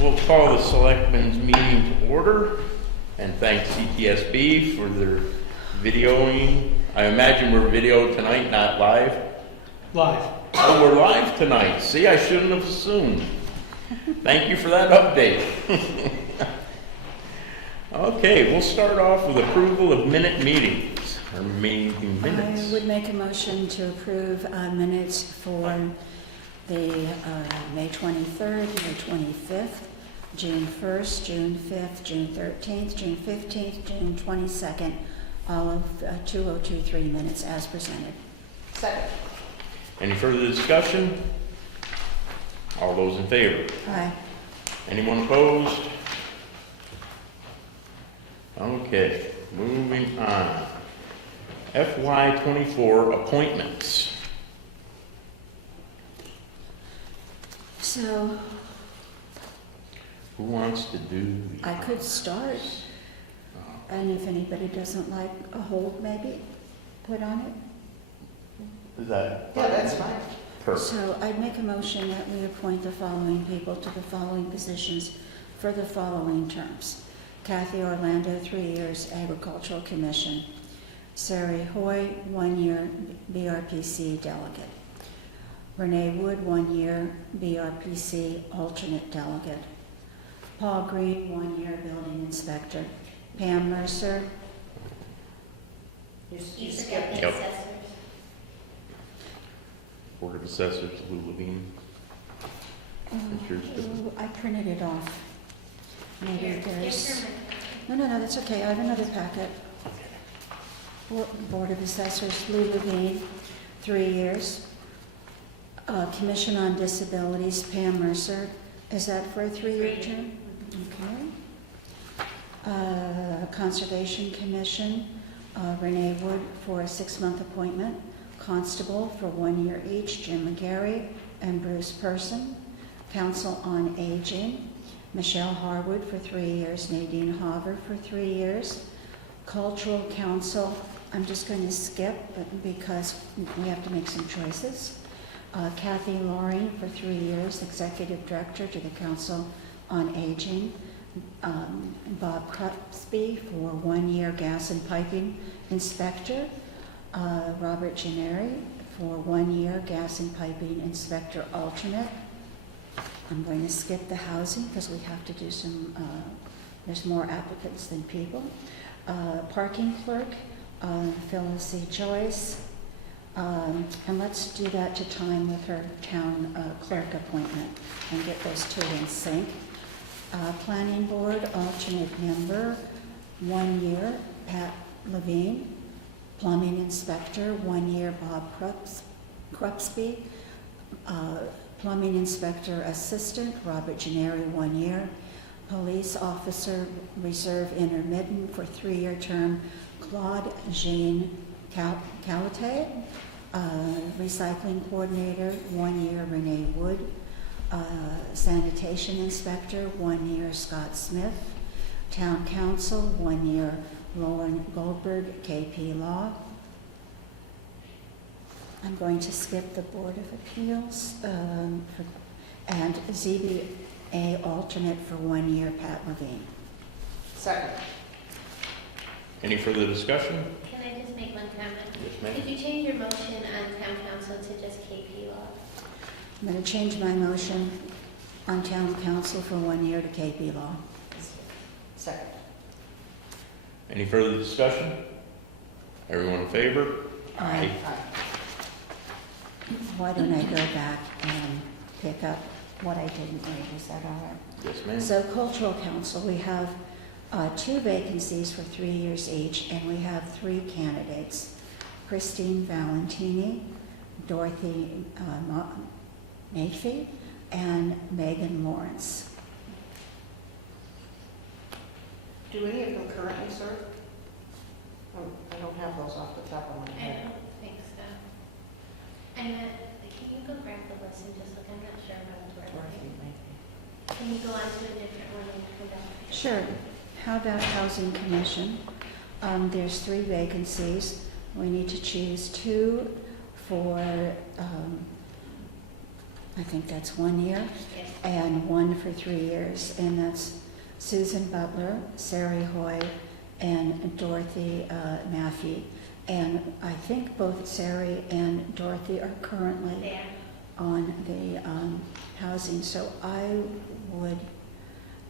We'll call the Selectmen's meeting to order and thank CTSB for their videoing. I imagine we're video tonight, not live? Live. Oh, we're live tonight. See, I shouldn't have assumed. Thank you for that update. Okay, we'll start off with approval of meetings. Or meeting minutes. I would make a motion to approve minutes for the May 23rd, May 25th, June 1st, June 5th, June 13th, June 15th, June 22nd, all of 2023 minutes as presented. Second. Any further discussion? All those in favor? Aye. Anyone opposed? Okay, moving on. FY24 appointments. So Who wants to do? I could start, and if anybody doesn't like a hold, maybe put on it. Is that? Yeah, that's fine. Perfect. So I'd make a motion that we appoint the following people to the following positions for the following terms. Kathy Orlando, 3 years, Agricultural Commission. Sari Hoy, 1 year, BRPC delegate. Renee Wood, 1 year, BRPC alternate delegate. Paul Green, 1 year, building inspector. Pam Mercer, You skipped Yep. Board of Assessors, Lou Levine. Yours different? I printed it off. Maybe there's, no, that's okay, I have another packet. Board of Assessors, Lou Levine, 3 years. Commission on Disabilities, Pam Mercer, is that for a 3-year term? Okay. Conservation Commission, Renee Wood for a 6-month appointment. Constable for 1 year each, Jim McGarry and Bruce Person. Council on Aging, Michelle Harwood for 3 years, Nadine Hoover for 3 years. Cultural Council, I'm just going to skip because we have to make some choices. Kathy Loring for 3 years, Executive Director to the Council on Aging. Bob Crupsby for 1 year, Gas and Piping Inspector. Robert Gennari for 1 year, Gas and Piping Inspector Alternate. I'm going to skip the housing because we have to do some, there's more applicants than people. Parking Clerk, Phyllis C. Joyce. And let's do that to time with her town clerk appointment and get those two in sync. Planning Board, alternate member, 1 year, Pat Levine. Plumbing Inspector, 1 year, Bob Crupsby. Plumbing Inspector Assistant, Robert Gennari, 1 year. Police Officer Reserve Intermittent for 3-year term, Claude Jean Calate. Recycling Coordinator, 1 year, Renee Wood. Sanitation Inspector, 1 year, Scott Smith. Town Council, 1 year, Lauren Goldberg, KP Law. I'm going to skip the Board of Appeals and ZBA alternate for 1 year, Pat Levine. Second. Any further discussion? Can I just make one comment? Yes, ma'am. Could you change your motion on town council to just KP Law? I'm going to change my motion on Town Council for 1 year to KP Law. Second. Any further discussion? Everyone in favor? Aye. Why don't I go back and pick up what I didn't read? Is that all right? Yes, ma'am. So Cultural Council, we have 2 vacancies for 3 years each, and we have 3 candidates. Christine Valentini, Dorothy Mayfie, and Megan Lawrence. Do any of them currently serve? Oh, I don't have those off the top of my I head. don't think so. And can you go grab the list and just look? I'm not sure about where. Dorothy Mayfie. Can you go on to a different one and come back? Sure. How about Housing Commission? There's 3 vacancies. We need to choose 2 for I think that's 1 year, Yes. and 1 for 3 years, and that's Susan Butler, Sari Hoy, and Dorothy Maffey. And I think both Sari and Dorothy are currently There. on the housing, so I would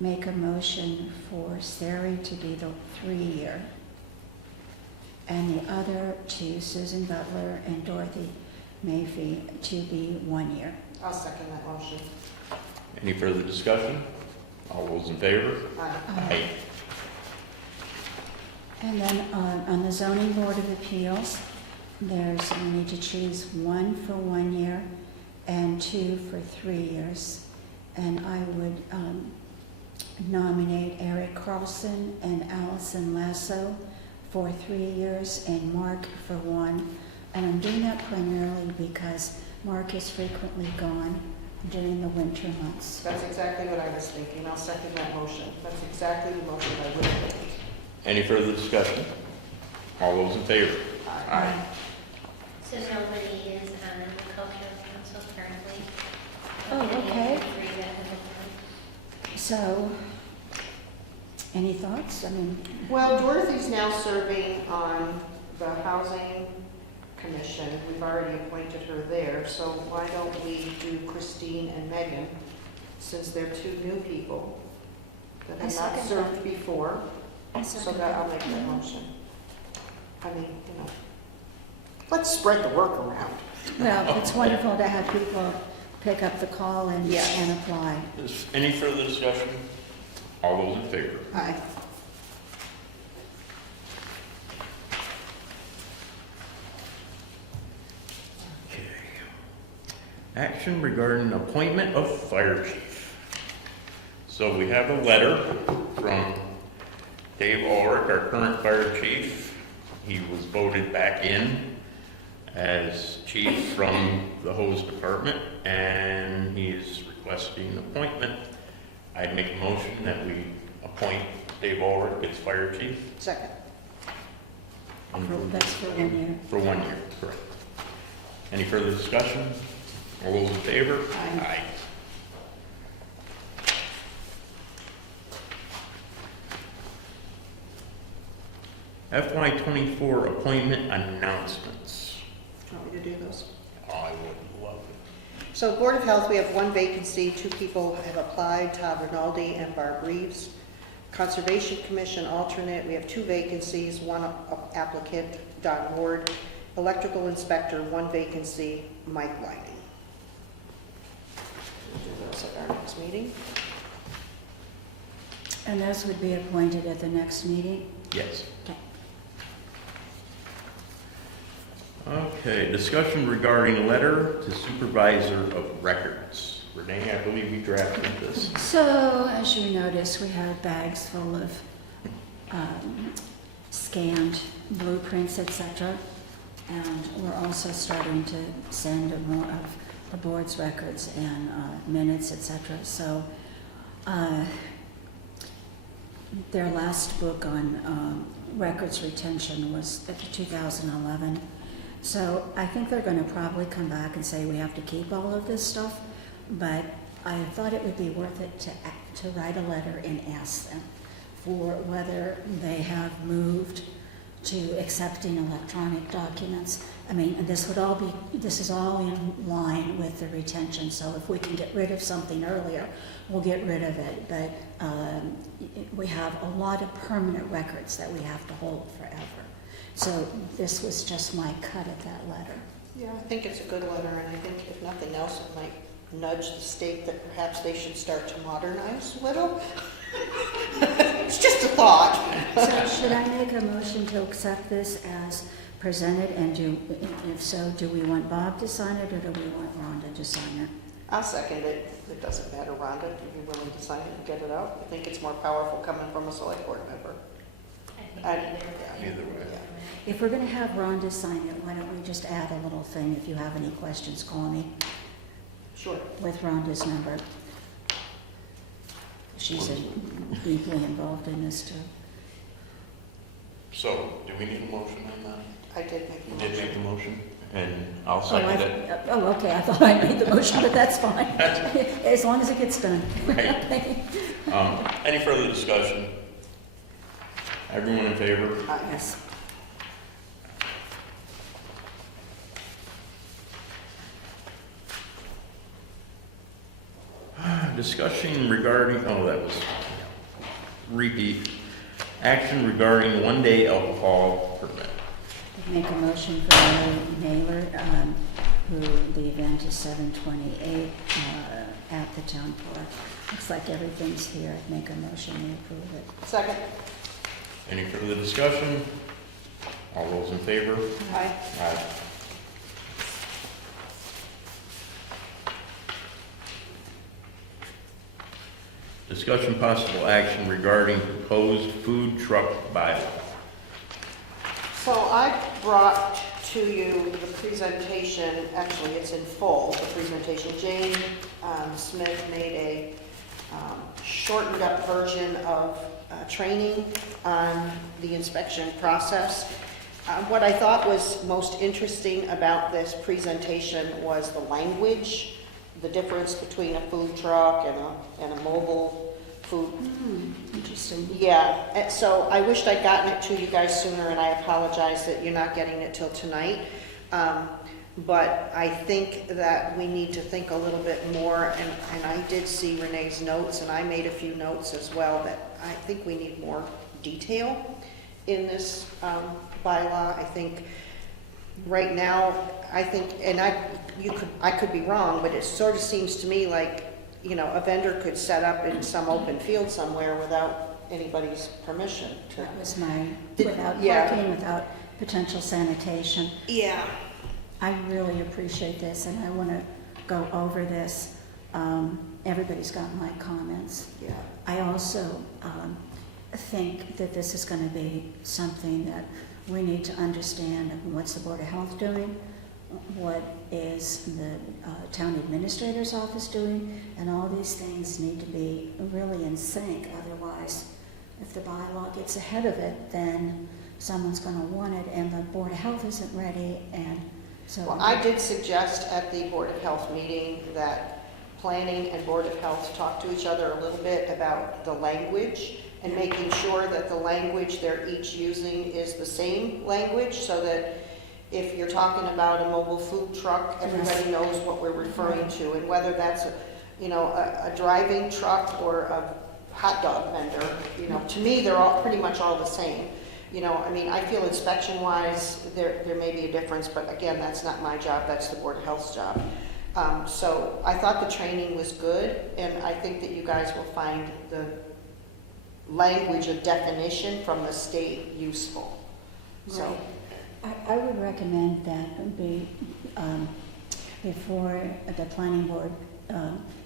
make a motion for Sari to be the 3-year, and the other two, Susan Butler and Dorothy Maffey, to be 1 year. I'll second that motion. Any further discussion? All those in favor? Aye. And then on the zoning board of appeals, there's, we need to choose 1 for 1 year and 2 for 3 years. And I would nominate Eric Carlson and Allison Lasso for 3 years and Mark for 1. And I'm doing that primarily because Mark is frequently gone during the winter months. That's exactly what I was thinking. I'll second that motion. That's exactly the motion I would have made. Any further discussion? All those in favor? Aye. So nobody is on the cultural council currently? Oh, okay. Three that have been So, any thoughts? I mean, Well, Dorothy's now serving on the Housing Commission. We've already appointed her there, so why don't we do Christine and Megan, since they're two new people that I have not second served before. I So second that I'll make that motion. I mean, let's spread the work around. well, it's wonderful to have people pick up the call and Yes. and apply. Is any further discussion? All those in favor? Aye. Okay. Action regarding appointment of fire chief. So we have a letter from Dave Ulrich, our current fire chief. He was voted back in as chief from the hose department, and he is requesting appointment. I'd make a motion that we appoint Dave Ulrich as fire chief. Second. That's for 1 year. For 1 year, correct. Any further discussion? All those in favor? Aye. FY '24 appointment announcements. Do you want me to do those? I would love it. So Board of Health, we have 1 vacancy, 2 people have applied, Todd Rinaldi and Barb Reeves. Conservation Commission alternate, we have 2 vacancies, 1 applicant, Don Ward. Electrical Inspector, 1 vacancy, Mike Whiting. We'll do those at our next meeting. And those would be appointed at the next meeting? Yes. Okay. Okay, discussion regarding letter to supervisor of records. Renee, I believe you drafted this. So, as you notice, we have bags full of scanned blueprints, etc. And we're also starting to send more of the board's records and minutes, etc. So, their last book on records retention was 2011. So I think they're going to probably come back and say we have to keep all of this stuff, but I thought it would be worth it to write a letter and ask them for whether they have moved to accepting electronic documents. I mean, this is all in line with the retention, so if we can get rid of something earlier, we'll get rid of it, but we have a lot of permanent records that we have to hold forever. So this was just my cut at that letter. Yeah, I think it's a good letter, and I think if nothing else, it might nudge the state that perhaps they should start to modernize a little. It's just a thought. So should I make a motion to accept this as presented, and if so, do we want Bob to sign it, or do we want Rhonda to sign it? I'll second it. It doesn't matter, Rhonda, if you're willing to sign it and get it out. I think it's more powerful coming from a select board member. I think Either way. If we're going to have Rhonda sign it, why don't we just add a little thing, if you have any questions, call me, Sure. with Rhonda's number. She's deeply involved in this too. So, do we need a motion on that? I did make You the did motion. make the motion? and I'll second it. Oh, okay, I thought I made the motion, but that's fine. As long as it gets done. Right. Any further discussion? Everyone in favor? Yes. Discussion regarding, oh, that was repeat. Action regarding one-day alcohol permit. Make a motion for Mary Naylor, who the event is 7/28 at the town park. Looks like everything's here. I'd make a motion to approve it. Second. Any further discussion? All those in favor? Aye. Aye. Discussion possible action regarding proposed food truck bylaw. So I brought to you the presentation, actually it's in full, the presentation. Jane Smith made a shortened up version of training on the inspection process. What I thought was most interesting about this presentation was the language, the difference between a food truck and a mobile food. Interesting. Yeah, so I wished I'd gotten it to you guys sooner, and I apologize that you're not getting it till tonight. But I think that we need to think a little bit more, and I did see Renee's notes, and I made a few notes as well, that I think we need more detail in this bylaw. I think right now, I think, and I could be wrong, but it sort of seems to me like, you know, a vendor could set up in some open field somewhere without anybody's permission to. That was my, Did- without yeah. parking, without potential sanitation. Yeah. I really appreciate this, and I want to go over this. Everybody's got my comments. Yeah. I also think that this is going to be something that we need to understand. What's the Board of Health doing? What is the town administrator's office doing? And all these things need to be really in sync. Otherwise, if the bylaw gets ahead of it, then someone's going to want it, and the Board of Health isn't ready, and so. Well, I did suggest at the Board of Health meeting that planning and Board of Health talk to each other a little bit about the language and making sure that the language they're each using is the same language, so that if you're talking about a mobile food truck, everybody knows what we're referring to, and whether that's a driving truck or a hot dog vendor, to me, they're all pretty much all the same. I mean, I feel inspection-wise, there may be a difference, but again, that's not my job, that's the Board of Health's job. So I thought the training was good, and I think that you guys will find the language of definition from the state useful. So. Right. I would recommend that be before the planning board,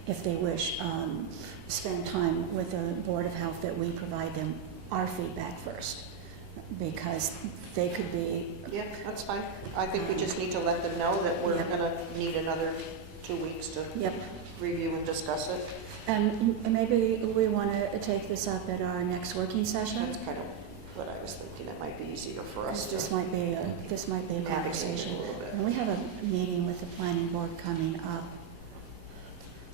if they wish, spend time with the Board of Health, that we provide them our feedback first, because they could be. Yeah, that's fine. I think we just need to let them know that we're gonna need another 2 weeks to review and discuss it. And maybe we want to take this up at our next working session. That's kind of what I was thinking. It might be easier for us This to might be a navigate conversation. a little bit. And we have a meeting with the planning board coming up.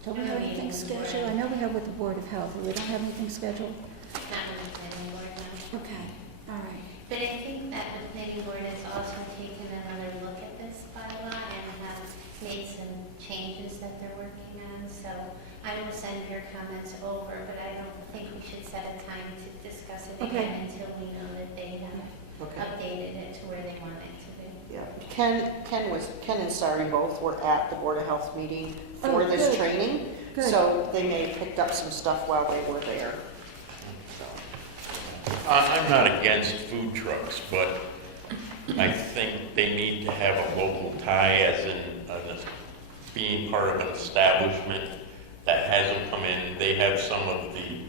Don't we have anything scheduled? I know we have with the Board of Health. We don't have anything scheduled? Not with the planning board, no. Okay, all right. But I think that the planning board has also taken another look at this bylaw and have made some changes that they're working on. So I will send your comments over, but I don't think we should set a time to discuss it again until we know that they have updated it to where they want it to be. Yeah, Ken and Sari both were at the Board of Health meeting for this good. training. Good. So they may have picked up some stuff while they were there. I'm not against food trucks, but I think they need to have a local tie, as in being part of an establishment that hasn't come in. They have some of the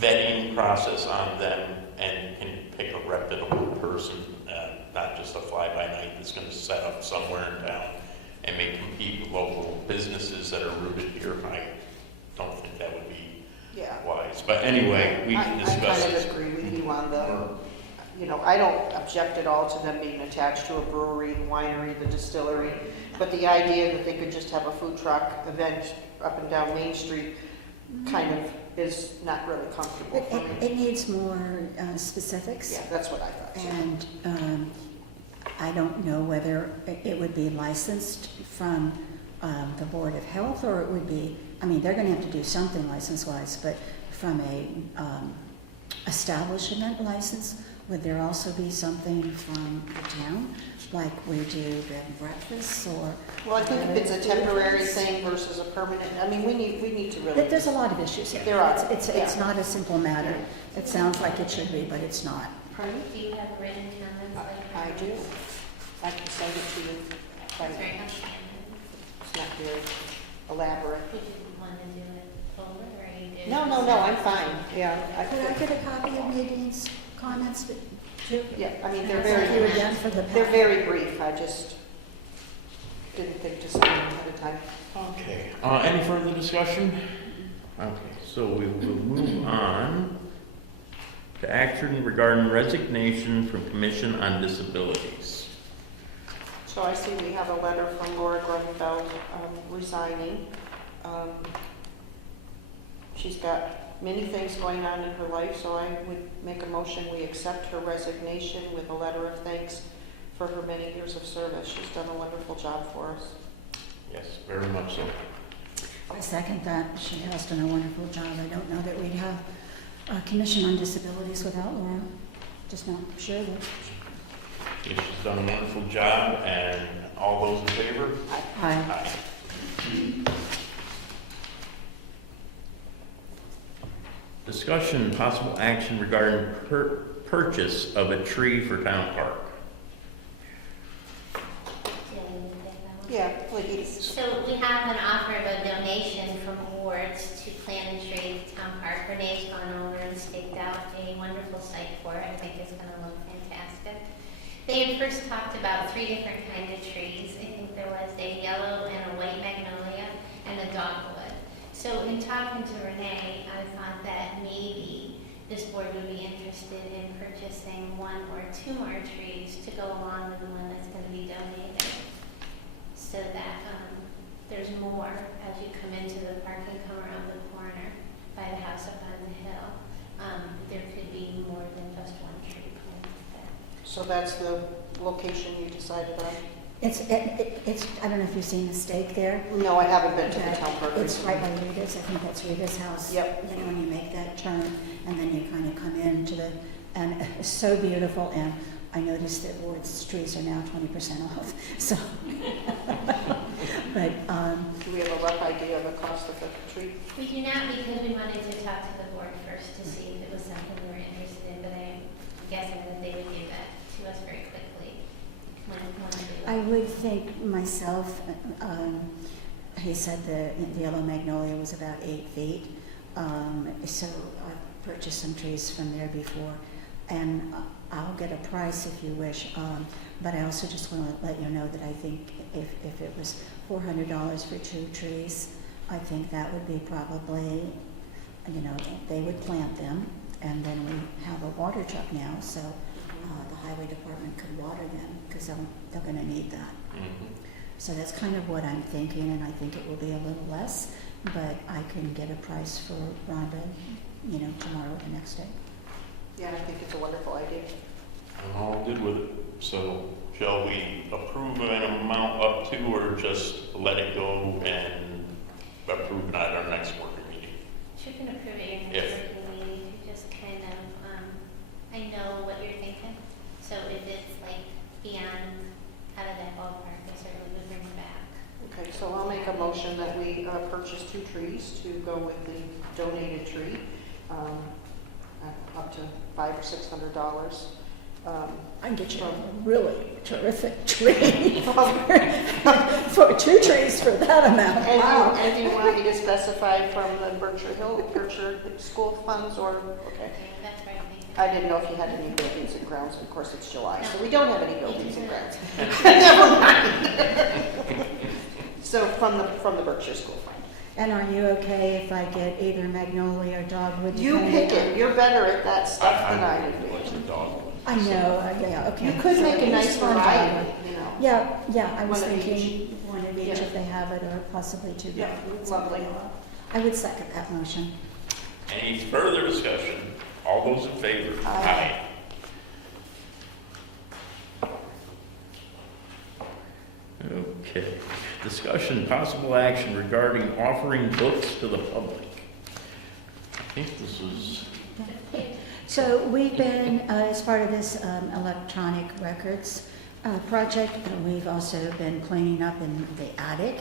vetting process on them and can pick a reputable person, not just a fly-by-night that's going to set up somewhere in town and may compete with local businesses that are rooted here. I don't think that would be wise. But anyway, we can discuss I kind this. of agree with you on you know, I don't object at all to them being attached to a brewery, the winery, the distillery, but the idea that they could just have a food truck event up and down Main Street kind of is not really comfortable for me. It needs more specifics. Yeah, that's what I thought too. And I don't know whether it would be licensed from the Board of Health, or it would be, I mean, they're gonna have to do something license-wise, but from a establishment license, would there also be something from the town, like we do bed and breakfast, or? Well, I think if it's a temporary thing versus a permanent, I mean, we need to really. There's a lot of issues here. There are, It's yeah. not a simple matter. It sounds like it should be, but it's not. Pardon? Do you have written comments? I do. I can send it to you. But Sorry, I'm Shannon. it's not very elaborate. Would you want to do it over, or you do? No, I'm fine. Yeah, Could I get a copy of Nadine's comments too? Yeah, I mean, they're Thank you very, again for the. they're very brief. I just didn't think to send them ahead of time. Okay, any further discussion? Okay, so we will move on to action regarding resignation from Commission on Disabilities. So I see we have a letter from Laura Grunfeld resigning. She's got many things going on in her life, so I would make a motion we accept her resignation with a letter of thanks for her many years of service. She's done a wonderful job for us. Yes, very much so. I second that. She has done a wonderful job. I don't know that we'd have a Commission on Disabilities without Laura. Just not sure that. Yes, she's done a wonderful job, and all those in favor? Aye. Aye. Discussion, possible action regarding purchase of a tree for town park. Do you want me to take that one? Yeah, please. So we have an offer of a donation from Awards to plant a tree at Town Park. Renee's gone over and staked out a wonderful site for it. I think it's going to look fantastic. They had first talked about 3 different kinds of trees. I think there was a yellow and a white magnolia and a dogwood. So in talking to Renee, I thought that maybe this board would be interested in purchasing 1 or 2 more trees to go along with the one that's going to be donated, so that there's more as you come into the park and come around the corner by the house up on the hill. There could be more than just 1 tree planted there. So that's the location you decided on? It's, I don't know if you've seen the stake there. No, I haven't been to the Okay. town park. It's recently. right by Rita's. I think that's Rita's house. Yep. You know, when you make that turn, and then you kind of come into the, and it's so beautiful. And I noticed that Ward's trees are now 20% off. So, but Do we have a rough idea of the cost of the tree? We do not, because we wanted to talk to the board first to see if it was something we were interested in, but I'm guessing that they would give that to us very quickly. I would think myself. He said the yellow magnolia was about 8 feet. So I purchased some trees from there before, and I'll get a price if you wish. But I also just want to let you know that I think if it was $400 for 2 trees, I think that would be probably, you know, they would plant them, and then we have a water truck now, so the highway department could water them because they're going to need that. Mhm. So that's kind of what I'm thinking, and I think it will be a little less, but I can get a price for Rhonda, you know, tomorrow or the next day. Yeah, I think it's a wonderful idea. I'm all good with it. So shall we approve an amount up to, or just let it go and approve it at our next working meeting? You can approve it in Yes. your working meeting to just kind of, I know what you're thinking. So if it's like beyond out of that ballpark, I certainly would bring it back. Okay, so I'll make a motion that we purchase 2 trees to go with the donated tree, up to $500 or $600. I can get you a really terrific tree for 2 trees for that amount. And do you want me to specify from the Berkshire School funds, or, okay. Okay, that's right, thank you. I didn't know if you had any buildings and grounds, of course it's July, so we don't have any buildings and grounds. Never mind. So from the Berkshire School fund. And are you okay if I get either magnolia or dogwood? You pick it, you're better at that stuff than I I'm am. towards the dogwood. I know, yeah, okay. You could So make a at nice least one variety, driver. you know. Yeah, I was One of each. thinking one of each Yeah. if they have it, or possibly two. Yeah, lovely. I would second that motion. Any further discussion? All those in favor? Aye. Okay. Discussion, possible action regarding offering books to the public. I think this is, So we've been, as part of this electronic records project, we've also been cleaning up in the attic,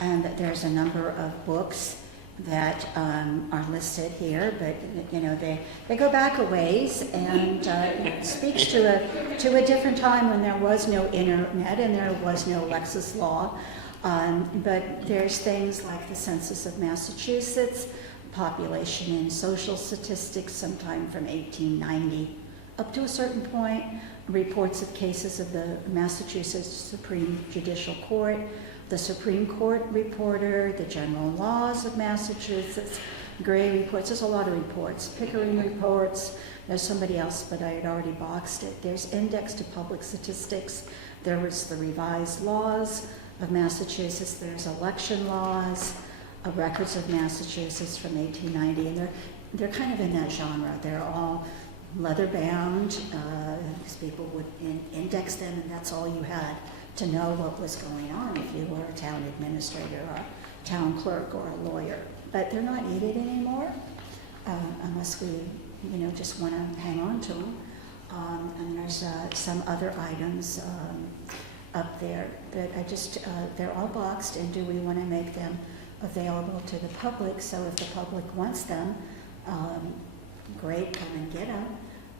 and there's a number of books that are listed here, but, you know, they go back a ways, and it speaks to a different time when there was no internet and there was no Lexis law. But there's things like the Census of Massachusetts, population and social statistics sometime from 1890 up to a certain point, reports of cases of the Massachusetts Supreme Judicial Court, the Supreme Court reporter, the general laws of Massachusetts, Gray reports. There's a lot of reports. Pickering reports. There's somebody else, but I had already boxed it. There's index to public statistics. There was the revised laws of Massachusetts. There's election laws, records of Massachusetts from 1890, and they're kind of in that genre. They're all leather bound, because people would index them, and that's all you had to know what was going on if you were a town administrator or a town clerk or a lawyer. But they're not needed anymore, unless we, just want to hang on to them. And there's some other items up there that they're all boxed, and do we want to make them available to the public? So if the public wants them, great, come and get them.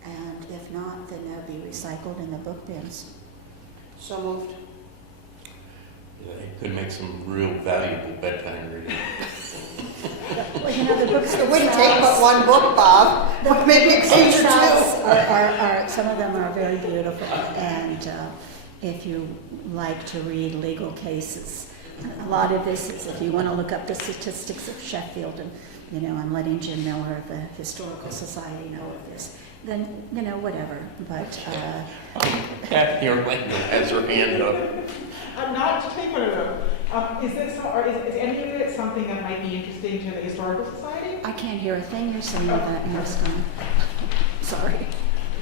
And if not, then they'll be recycled in the book bins. So moved. it could make some real valuable bedtime reading. Well, the books It wouldn't take but one book, Bob. But maybe exceed your themselves two. are, some of them are very beautiful, and if you like to read legal cases, a lot of this is, if you want to look up the statistics of Sheffield, and, I'm letting Jim Miller of the Historical Society know of this, then, whatever, but, Kathy Orlando has her hand up. Not to take one of them. Is any of it something that might be interesting to the Historical Society? I can't hear a thing you're saying with that mask on. Sorry.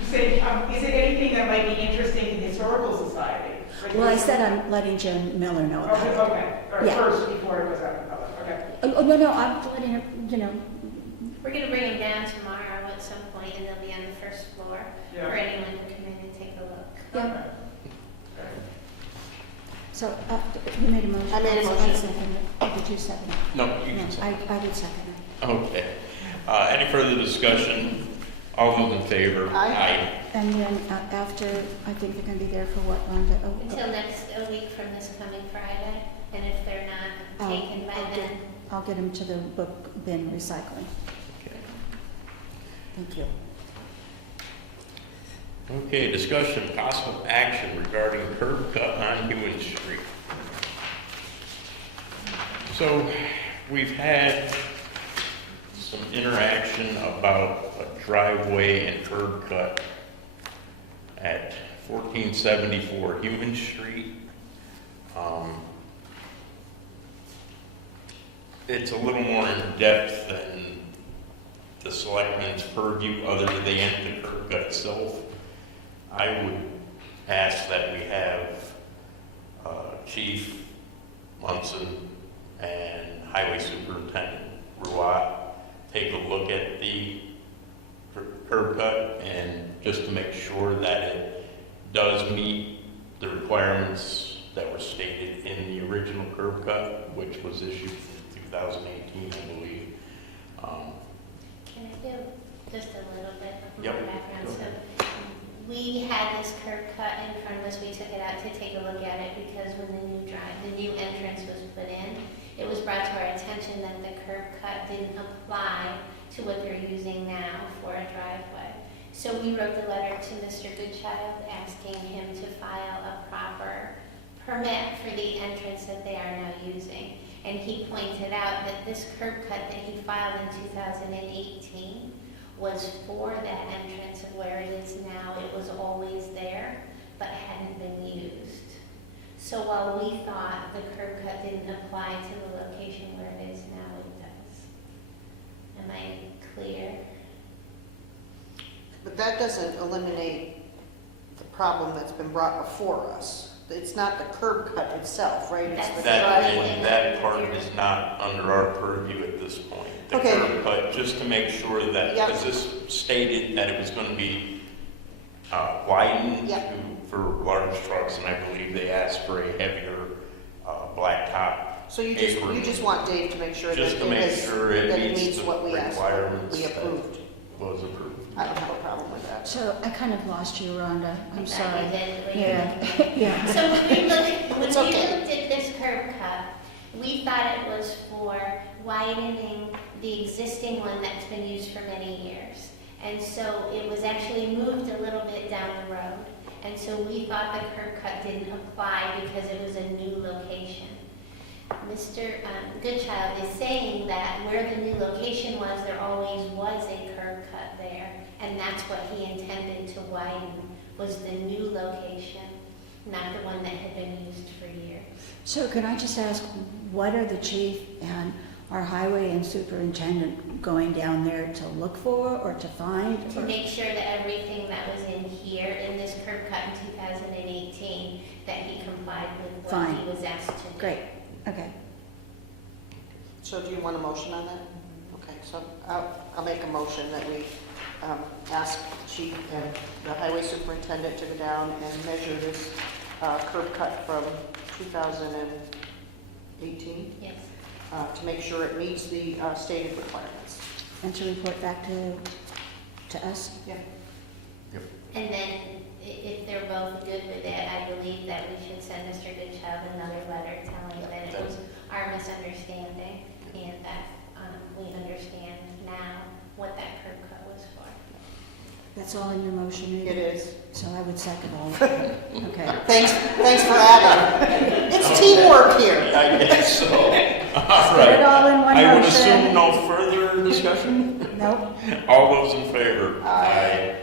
Is it anything that might be interesting to the Historical Society? Well, I said I'm letting Jim Miller know about Okay, it. okay. Or Yeah. first, before it goes out in public, okay. Oh, no, I'm letting her, We're gonna bring them down tomorrow at some point, and they'll be on the first floor Yeah. for anyone to come in and take a look. yeah. So, you made a motion? I made a I'll motion. second it. Did you second it? No, you No, can say. I would second it. Okay. Any further discussion? All those in favor? Aye. And then after, I think they're going to be there for what, Rhonda? Until a week from this coming Friday, and if they're not Oh, taken by I'll then, get them to the book bin recycling. Okay. Thank you. Okay, discussion, possible action regarding curb cut on Hewan Street. So, we've had some interaction about a driveway and curb cut at 1474 Hewan Street. It's a little more in depth than the selectmen's purview, other than the end of the curb cut itself. I would ask that we have Chief Munson and Highway Superintendent Ruat take a look at the curb cut, and just to make sure that it does meet the requirements that were stated in the original curb cut, which was issued in 2018, I believe. can I do just a little bit of Yep. more background? Go So we had this curb cut in front of us, we took it out to take a look at it, because when the new entrance was put in, it was brought to our attention that the curb cut didn't apply to what they're using now for a driveway. So we wrote the letter to Mr. Goodchild asking him to file a proper permit for the entrance that they are now using. And he pointed out that this curb cut that he filed in 2018 was for that entrance of where it is now. It was always there, but hadn't been used. So while we thought the curb cut didn't apply to the location where it is now, it does. Am I clear? But that doesn't eliminate the problem that's been brought before us. It's not the curb cut itself, right? It's the driveway. And that part is not under our purview at this point. The Okay. curb cut, just to make sure that, Yep. because this stated that it was going to be widened Yep. for large trucks, and I believe they asked for a heavier blacktop. So you apron. just want Dave to make sure that Just to make has- sure it that meets the what we asked for, requirements we that approved. was approved. I don't have a problem with that. So I kind of lost you, Rhonda. I'm I thought sorry. you did, but Yeah, yeah. So when we It's looked okay. at this curb cut, we thought it was for widening the existing one that's been used for many years. And so it was actually moved a little bit down the road. And so we thought the curb cut didn't apply because it was a new location. Mr. Goodchild is saying that where the new location was, there always was a curb cut there. And that's what he intended to widen, was the new location, not the one that had been used for years. So can I just ask, what are the chief and our highway and superintendent going down there to look for or to find? To or- make sure that everything that was in here, in this curb cut in 2018, that he complied with what Fine. he was asked to do. Great, okay. So do you want a motion on that? Okay, so I'll make a motion that we ask Chief and the highway superintendent to go down and measure this curb cut from 2018 Yes. to make sure it meets the stated requirements. And to report back to us? Yeah. And then if they're both good with it, I believe that we should send Mr. Goodchild another letter telling that it was our misunderstanding and that we understand now what that curb cut was for. That's all in your motion, It Amy? is. So I would second all of it. Okay. Thanks for adding. It's teamwork here. I guess so. All Put it right. all in one I would assume motion. no further discussion? Nope. All those in favor? Aye.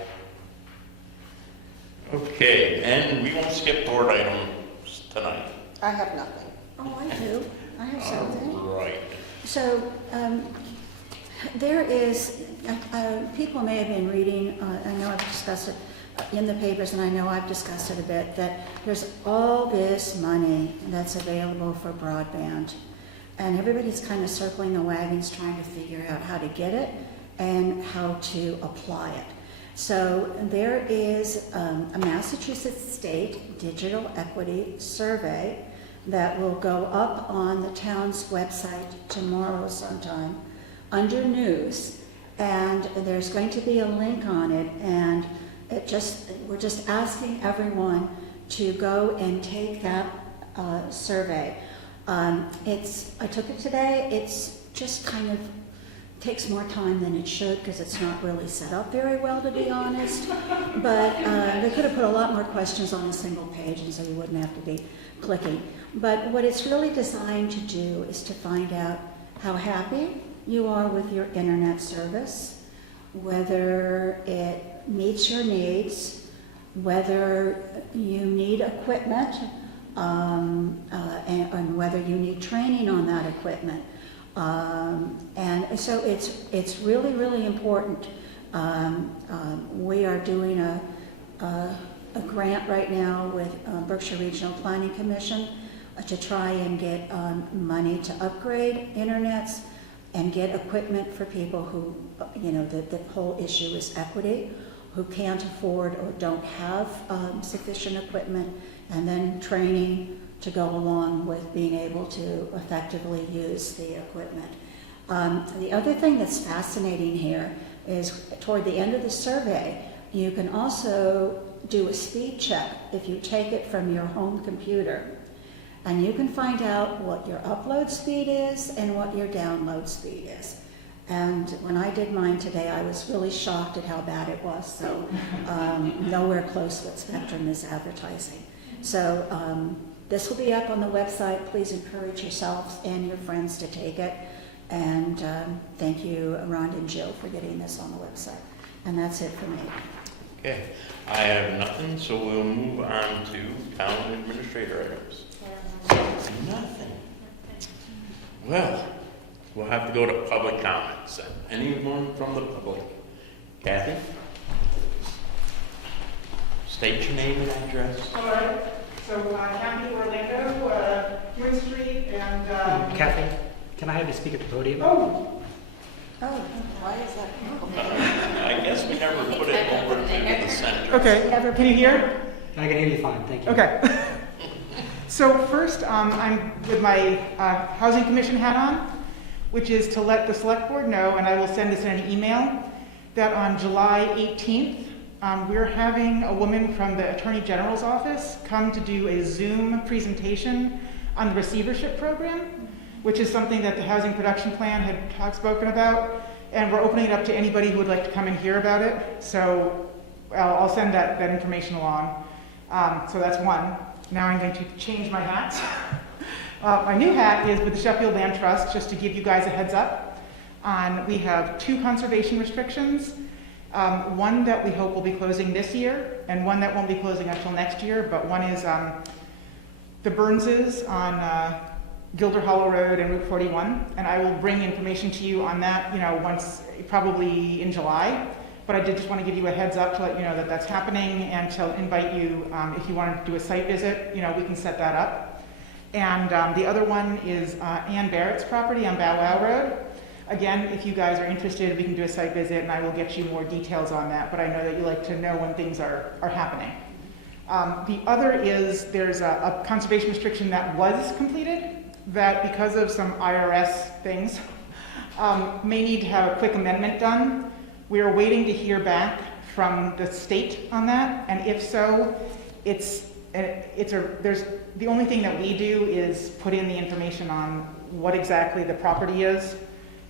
Okay, and we won't skip board items tonight. I have nothing. Oh, I do. I have something. All right. So, there is, people may have been reading, I know I've discussed it in the papers, and I know I've discussed it a bit, that there's all this money that's available for broadband. And everybody's kind of circling the wagons trying to figure out how to get it and how to apply it. So there is a Massachusetts State Digital Equity Survey that will go up on the town's website tomorrow sometime under news. And there's going to be a link on it, and we're just asking everyone to go and take that survey. I took it today. It's just kind of takes more time than it should because it's not really set up very well, to be honest. But they could have put a lot more questions on a single page, and so you wouldn't have to be clicking. But what it's really designed to do is to find out how happy you are with your internet service, whether it meets your needs, whether you need equipment, and whether you need training on that equipment. And so it's really, really important. We are doing a grant right now with Berkshire Regional Planning Commission to try and get money to upgrade internets and get equipment for people who, the whole issue is equity, who can't afford or don't have sufficient equipment, and then training to go along with being able to effectively use the equipment. The other thing that's fascinating here is toward the end of the survey, you can also do a speed check if you take it from your home computer. And you can find out what your upload speed is and what your download speed is. And when I did mine today, I was really shocked at how bad it was. So nowhere close what Spectrum is advertising. So this will be up on the website. Please encourage yourselves and your friends to take it. And thank you, Rhonda and Jill, for getting this on the website. And that's it for me. Okay, I have nothing, so we'll move on to town administrator items. Nothing. Well, we'll have to go to public comments then. Anyone from the public? Kathy? State your name and address. All right, so County Orlando, Twin Street, and, Kathy, can I have you speak at the podium? oh, Oh, why is that? I guess we never put it over to the center. okay, can you hear? I can hear you fine, thank you. Okay. So first, I'm with my Housing Commission hat on, which is to let the Select Board know, and I will send this in an email, that on July 18th, we're having a woman from the Attorney General's office come to do a Zoom presentation on the receivership program, which is something that the Housing Production Plan had spoken about, and we're opening it up to anybody who would like to come and hear about it. So I'll send that information along. So that's one. Now I'm going to change my hats. My new hat is with the Sheffield Land Trust, just to give you guys a heads up. We have 2 conservation restrictions, one that we hope will be closing this year, and one that won't be closing until next year, but one is the Burnses on Gilder Hollow Road and Route 41, and I will bring information to you on that, once, probably in July. But I did just want to give you a heads up to let you know that that's happening, and to invite you, if you want to do a site visit, we can set that up. And the other one is Ann Barrett's property on Bow Wow Road. Again, if you guys are interested, we can do a site visit, and I will get you more details on that, but I know that you like to know when things are happening. The other is there's a conservation restriction that was completed, that because of some IRS things, may need to have a quick amendment done. We are waiting to hear back from the state on that, and if so, the only thing that we do is put in the information on what exactly the property is,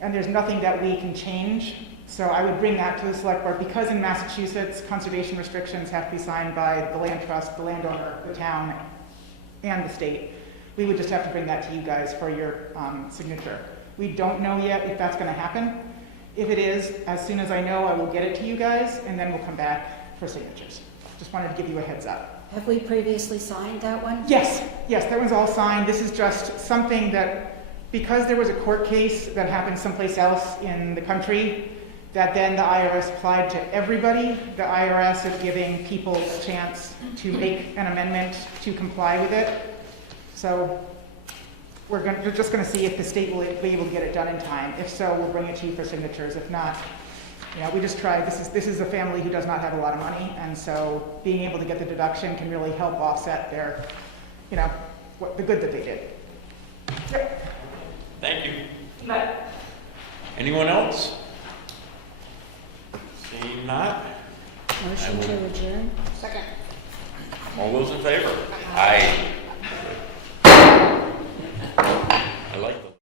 and there's nothing that we can change. So I would bring that to the Select Board, because in Massachusetts, conservation restrictions have to be signed by the land trust, the landowner, the town, and the state. We would just have to bring that to you guys for your signature. We don't know yet if that's going to happen. If it is, as soon as I know, I will get it to you guys, and then we'll come back for signatures. Just wanted to give you a heads up. Have we previously signed that one? Yes, that one's all signed. This is just something that, because there was a court case that happened someplace else in the country, that then the IRS applied to everybody. The IRS is giving people a chance to make an amendment to comply with it. So we're just going to see if the state will be able to get it done in time. If so, we'll bring it to you for signatures. If not, we just tried. This is a family who does not have a lot of money, and so being able to get the deduction can really help offset their, the good that they did. Yep. Thank you. But Anyone else? Seeing not, Motion to adjourn? Second. all those in favor? Aye.